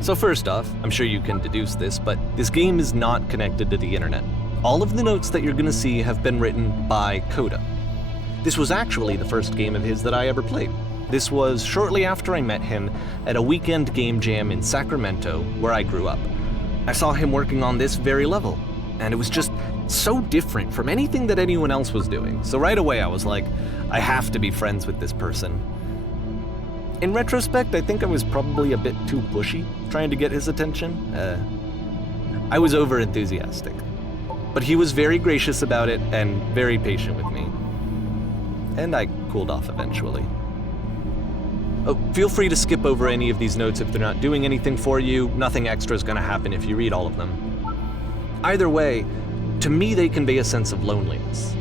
So first off, I'm sure you can deduce this, but this game is not connected to the internet. All of the notes that you're gonna see have been written by Coda. This was actually the first game of his that I ever played. This was shortly after I met him at a weekend game jam in Sacramento, where I grew up. I saw him working on this very level, and it was just so different from anything that anyone else was doing. So right away I was like, I have to be friends with this person. In retrospect, I think I was probably a bit too pushy trying to get his attention. I was over-enthusiastic. But he was very gracious about it and very patient with me. And I cooled off eventually. Oh, feel free to skip over any of these notes if they're not doing anything for you. Nothing extra is going to happen if you read all of them. Either way, to me they convey a sense of loneliness.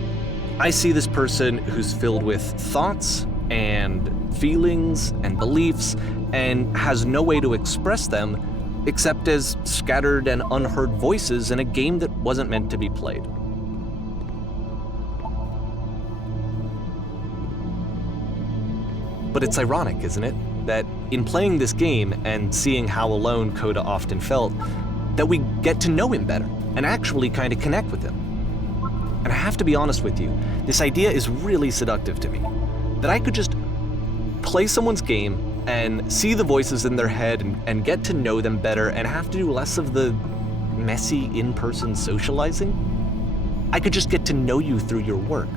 I see this person who's filled with thoughts and feelings and beliefs and has no way to express them except as scattered and unheard voices in a game that wasn't meant to be played. But it's ironic, isn't it, that in playing this game and seeing how alone Coda often felt, that we get to know him better and actually kind of connect with him. And I have to be honest with you, this idea is really seductive to me. That I could just play someone's game and see the voices in their head and get to know them better and have to do less of the messy in-person socializing. I could just get to know you through your work.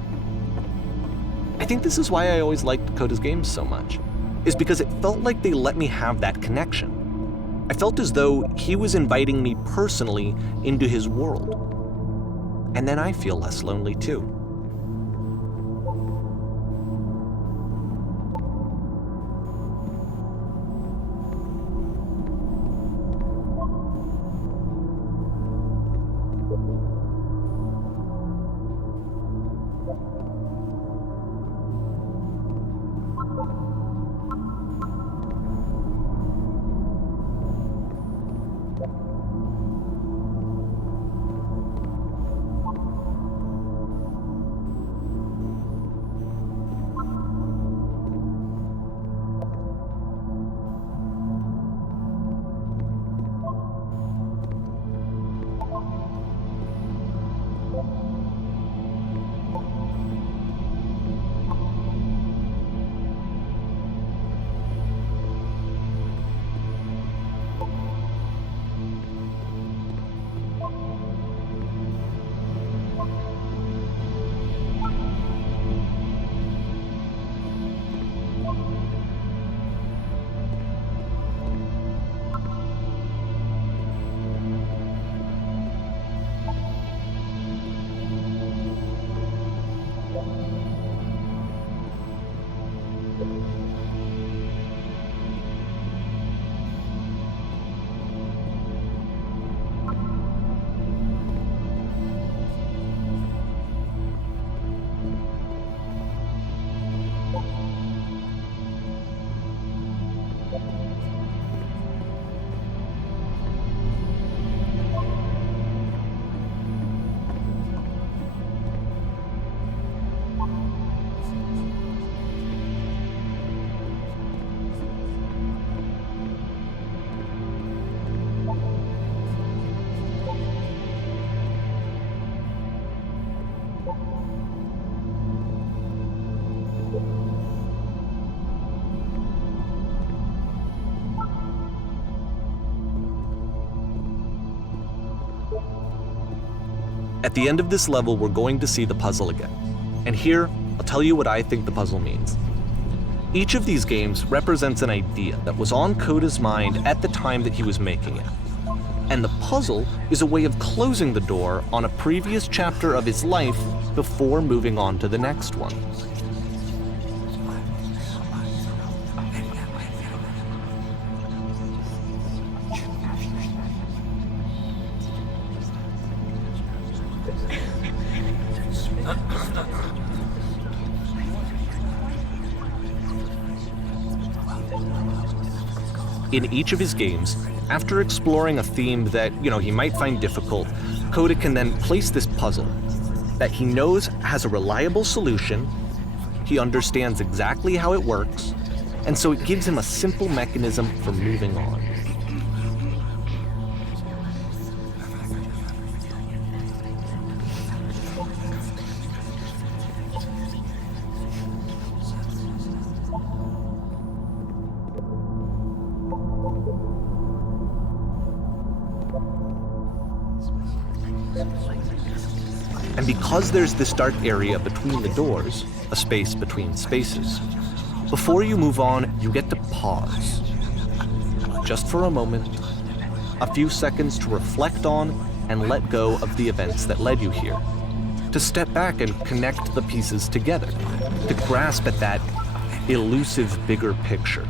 I think this is why I always liked Coda's games so much, is because it felt like they let me have that connection. I felt as though he was inviting me personally into his world. And then I feel less lonely too. At the end of this level, we're going to see the puzzle again. And here, I'll tell you what I think the puzzle means. Each of these games represents an idea that was on Coda's mind at the time that he was making it. And the puzzle is a way of closing the door on a previous chapter of his life before moving on to the next one. In each of his games, after exploring a theme that, he might find difficult, Coda can then place this puzzle that he knows has a reliable solution, he understands exactly how it works, and so it gives him a simple mechanism for moving on. And because there's this dark area between the doors, a space between spaces, before you move on, you get to pause. Just for a moment, a few seconds to reflect on and let go of the events that led you here. To step back and connect the pieces together. To grasp at that elusive bigger picture.